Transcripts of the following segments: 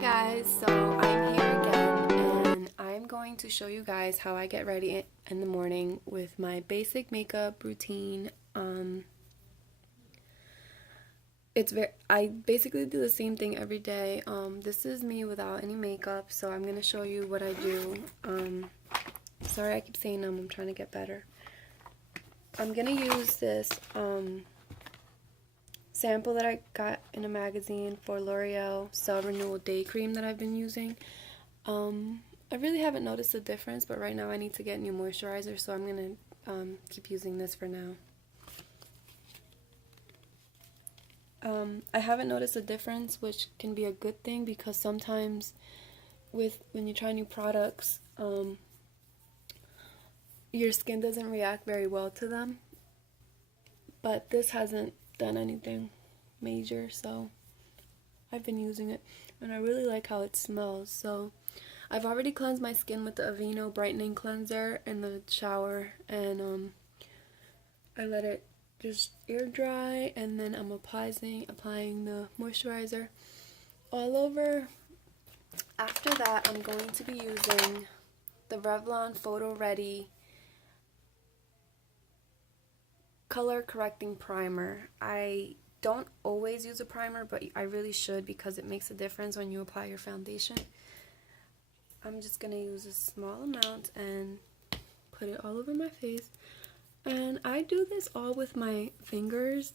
guys, so I'm here again and I'm going to show you guys how I get ready in the morning with my basic makeup routine. I basically do the same thing every day. This is me without any makeup, so I'm gonna show you what I do. Sorry I keep saying I'm trying to get better. I'm gonna use this sample that I got in a magazine for L'Oreal Cell Renewal Day Cream that I've been using. I really haven't noticed a difference, but right now I need to get new moisturizer, so I'm gonna keep using this for now. I haven't noticed a difference, which can be a good thing because sometimes when you try new products, your skin doesn't react very well to them. But this hasn't done anything major, so I've been using it and I really like how it smells. So I've already cleansed my skin with the Aveeno brightening cleanser in the shower, and I let it just air dry, and then I'm applying the moisturizer all over. After that, I'm going to be using the Revlon PhotoReady color correcting primer. I don't always use a primer, but I really should because it makes a difference when you apply your foundation. I'm just gonna use a small amount and put it all over my face. And I do this all with my fingers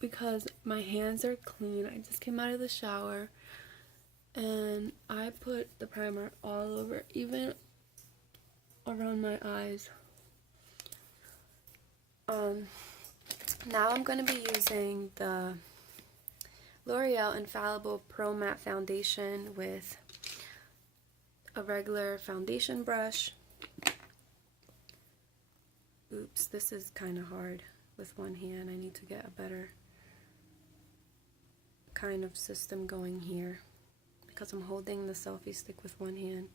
because my hands are clean. I just came out of the shower and I put the primer all over, even around my eyes. Now I'm going to be using the L'Oreal Infallible Pro Matte Foundation with a regular foundation brush. Oops, this is kind of hard with one hand. I need to get a better kind of system going here because I'm holding the selfie stick with one hand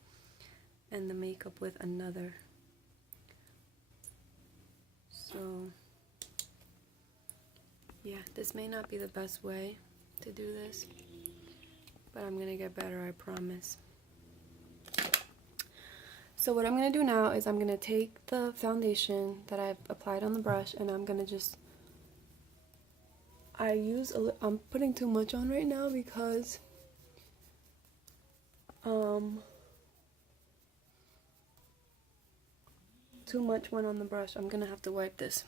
and the makeup with another. So yeah, this may not be the best way to do this, but I'm gonna get better, I promise. So what I'm gonna do now is I'm gonna take the foundation that I've applied on the brush and I'm gonna just, I'm putting too much on right now because too much went on the brush. I'm gonna have to wipe this.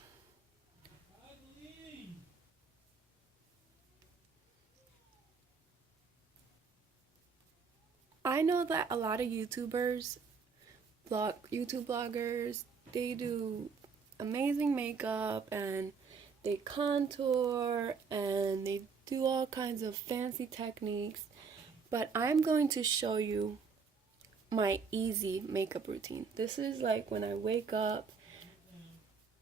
I know that a lot of YouTube bloggers, they do amazing makeup and they contour and they do all kinds of fancy techniques, but I'm going to show you my easy makeup routine. This is like when I wake up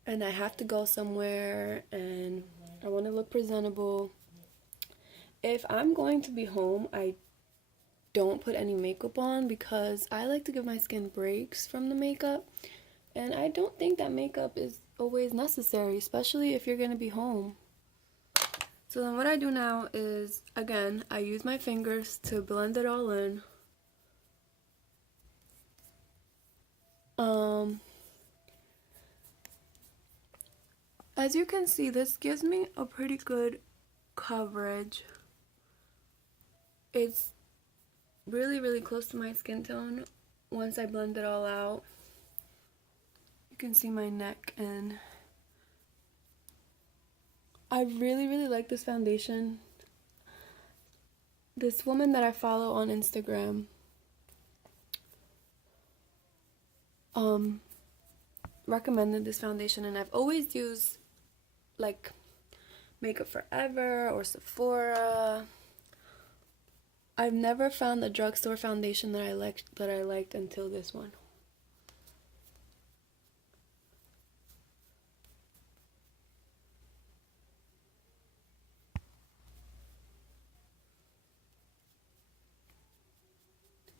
and I have to go somewhere and I want to look presentable. If I'm going to be home, I don't put any makeup on because I like to give my skin breaks from the makeup, and I don't think that makeup is always necessary, especially if you're going to be home. So then what I do now is, again, I use my fingers to blend it all in. As you can see, this gives me a pretty good coverage. It's really close to my skin tone once I blend it all out. You can see my neck, and I really like this foundation. This woman that I follow on Instagram recommended this foundation, and I've always used like Makeup Forever or Sephora. I've never found the drugstore foundation that I liked until this one.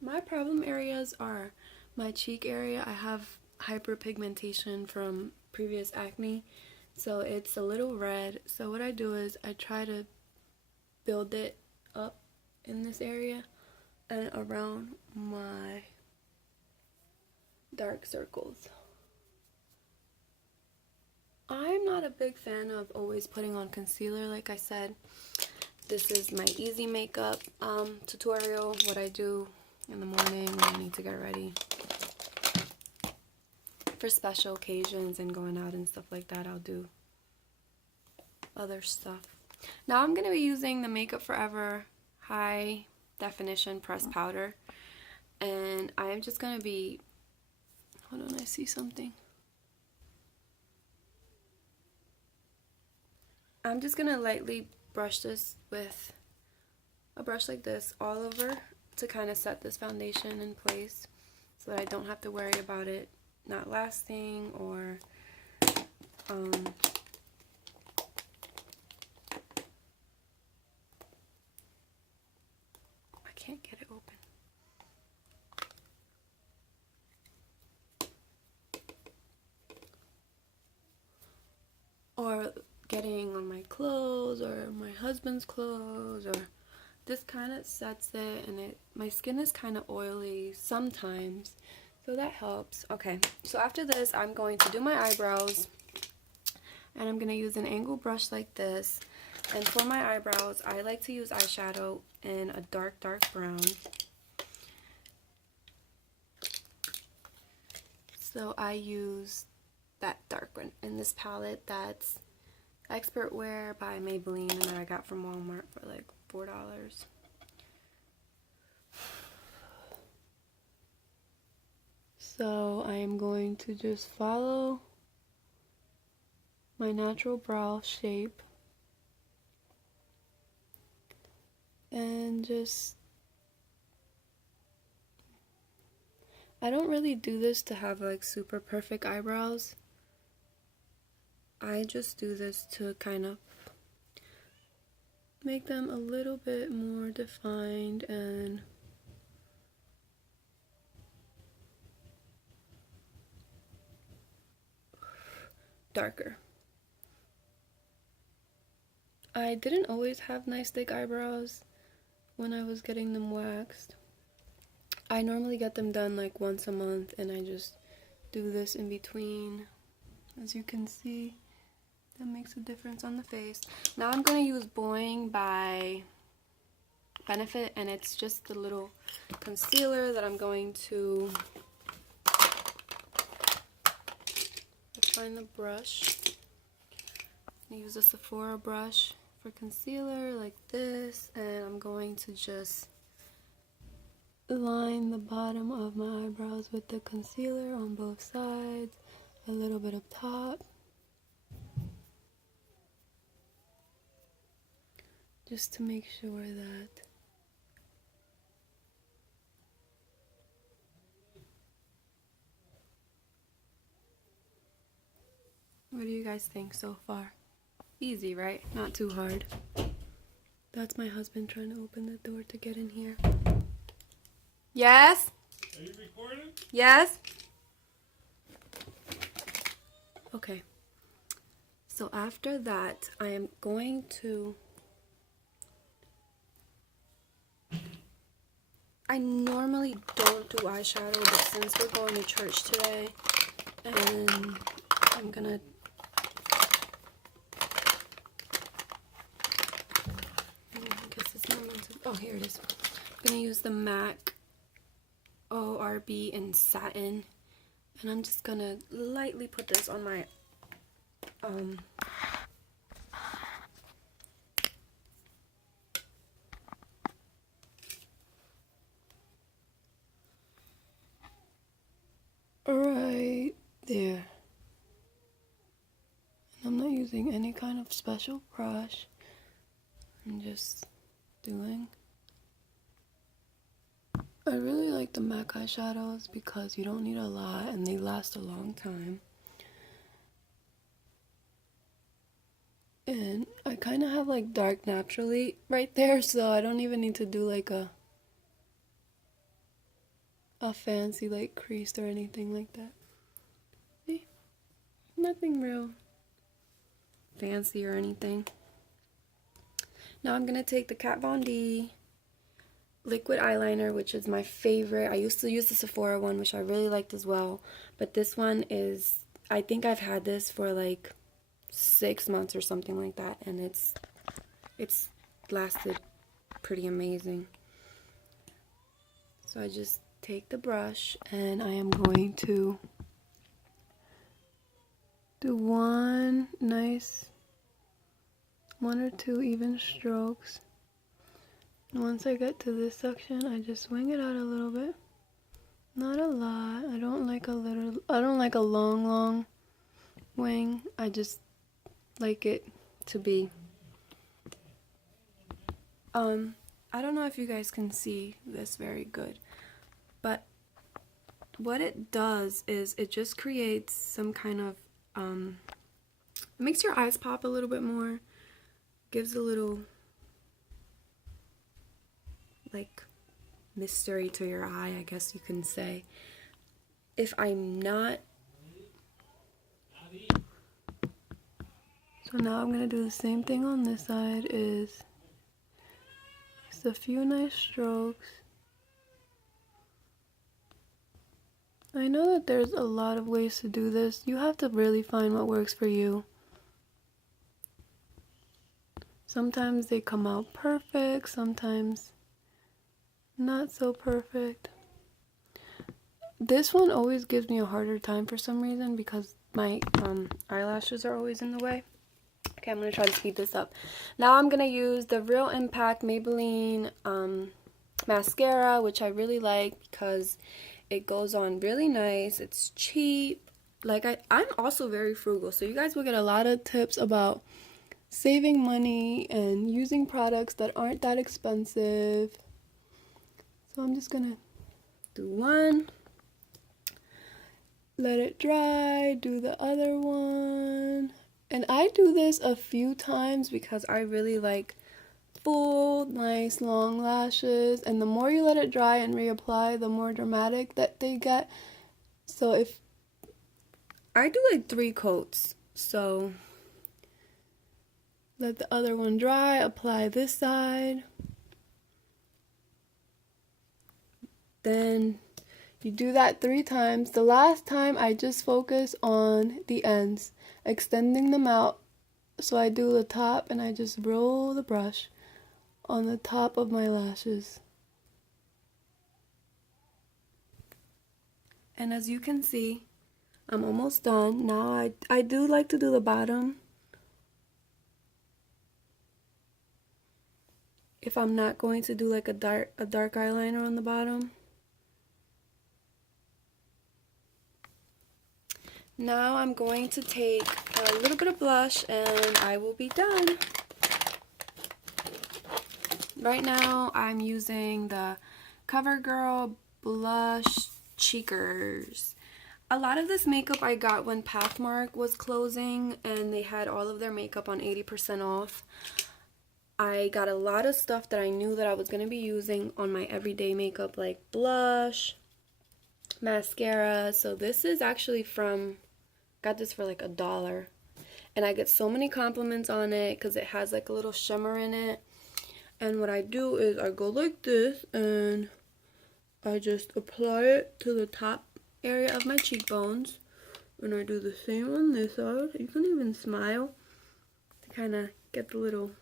My problem areas are my cheek area. I have hyperpigmentation from previous acne, so it's a little red. So what I do is I try to build it up in this area. and around my dark circles. I'm not a big fan of always putting on concealer. Like I said, this is my easy makeup tutorial, what I do in the morning when I need to get ready. For special occasions and going out and stuff like that, I'll do other stuff. Now I'm going to be using the Makeup Forever High Definition Pressed Powder. And I'm just going to be... Hold on, I see something. I'm just going to lightly brush this with a brush like this all over to kind of set this foundation in place so that I don't have to worry about it not lasting or I can't get it open. Or getting on my clothes or my husband's clothes, or this kind of sets it, and my skin is kind of oily sometimes, so that helps. Okay, so after this I'm going to do my eyebrows, and I'm going to use an angle brush like this. And for my eyebrows I like to use eyeshadow in a dark brown. So I use that dark one in this palette that's Expert Wear by Maybelline, and that I got from Walmart for like $4. So I am going to just follow my natural brow shape and just... I don't really do this to have like super perfect eyebrows. I just do this to kind of make them a little bit more defined and darker. I didn't always have nice thick eyebrows when I was getting them waxed. I normally get them done like once a month, and I just do this in between. As you can see, that makes a difference on the face. Now I'm going to use Boi-ing by Benefit, and it's just the little concealer that I'm going to find the brush. I'm going to use a Sephora brush for concealer like this, and I'm going to just line the bottom of my eyebrows with the concealer on both sides, a little bit up top, just to make sure that what do you guys think so far? Easy, right? Not too hard. That's my husband trying to open the door to get in here. Yes? Are you recording? Yes? Okay. So after that, I am going to... I normally don't do eyeshadow, but since we're going to church today, and I'm gonna... I guess it's not meant to... Oh, here it is. I'm gonna use the MAC ORB in Satin, and I'm just gonna lightly put this on my right there. And I'm not using any kind of special brush. I'm just doing... I really like the MAC eyeshadows because you don't need a lot and they last a long time. And I kind of have like dark naturally right there, so I don't even need to do like a fancy like crease or anything like that. See? Nothing real fancy or anything. Now I'm going to take the Kat Von D Liquid Eyeliner, which is my favorite. I used to use the Sephora one, which I really liked as well. But this one is, I think I've had this for like 6 months or something like that. And it's lasted pretty amazing. So I just take the brush and I am going to do one or two even strokes. And once I get to this section, I just swing it out a little bit. Not a lot. I don't like a long wing. I just like it to be. I don't know if you guys can see this very good, but what it does is it just creates some kind of, it makes your eyes pop a little bit more, gives a little, like, mystery to your eye, I guess you can say. If I'm not, so now I'm going to do the same thing on this side, is just a few nice strokes. I know that there's a lot of ways to do this. You have to really find what works for you. Sometimes they come out perfect, sometimes not so perfect. This one always gives me a harder time for some reason because my eyelashes are always in the way. Okay, I'm going to try to speed this up. Now I'm going to use the Real Impact Maybelline mascara, which I really like because it goes on really nice. It's cheap. Like, I'm also very frugal, so you guys will get a lot of tips about saving money and using products that aren't that expensive. So I'm just gonna do one, let it dry, do the other one. And I do this a few times because I really like full, nice, long lashes. And the more you let it dry and reapply, the more dramatic that they get. So if I do like 3 coats, so let the other one dry, apply this side. Then you do that 3 times. The last time I just focus on the ends, extending them out. So I do the top and I just roll the brush on the top of my lashes. And as you can see, I'm almost done. Now I do like to do the bottom if I'm not going to do like a dark eyeliner on the bottom. Now I'm going to take a little bit of blush and I will be done. Right now I'm using the Covergirl Blush Cheekers. A lot of this makeup I got when Pathmark was closing and they had all of their makeup on 80% off. I got a lot of stuff that I knew that I was going to be using on my everyday makeup, like blush, mascara. So this is actually got this for like $1. And I get so many compliments on it because it has like a little shimmer in it. And what I do is I go like this and I just apply it to the top area of my cheekbones. And I do the same on this side. You can even smile to kind of get the little.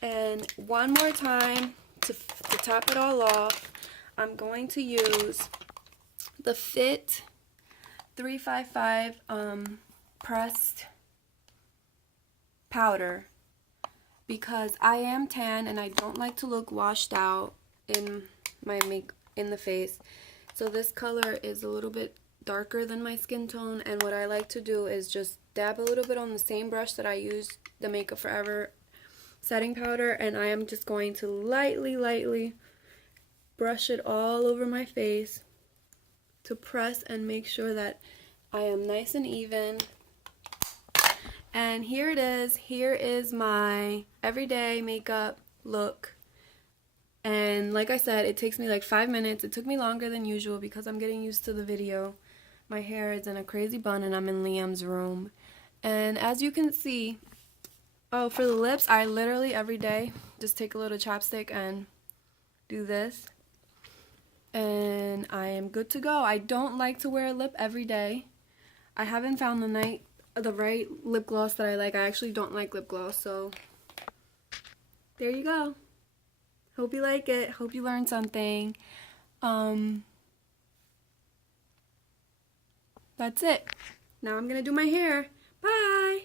And one more time to top it all off, I'm going to use the Fit 355 pressed powder because I am tan and I don't like to look washed out in my in the face. So this color is a little bit darker than my skin tone, and what I like to do is just dab a little bit on the same brush that I used the Makeup Forever setting powder, and I am just going to lightly brush it all over my face to press and make sure that I am nice and even. And here it is. Here is my everyday makeup look. And like I said, it takes me like 5 minutes. It took me longer than usual because I'm getting used to the video. My hair is in a crazy bun and I'm in Liam's room. And as you can see, Oh, for the lips, I literally every day just take a little chapstick and do this. And I am good to go. I don't like to wear a lip every day. I haven't found the right lip gloss that I like. I actually don't like lip gloss, so there you go. Hope you like it. Hope you learned something. That's it. Now I'm gonna do my hair. Bye!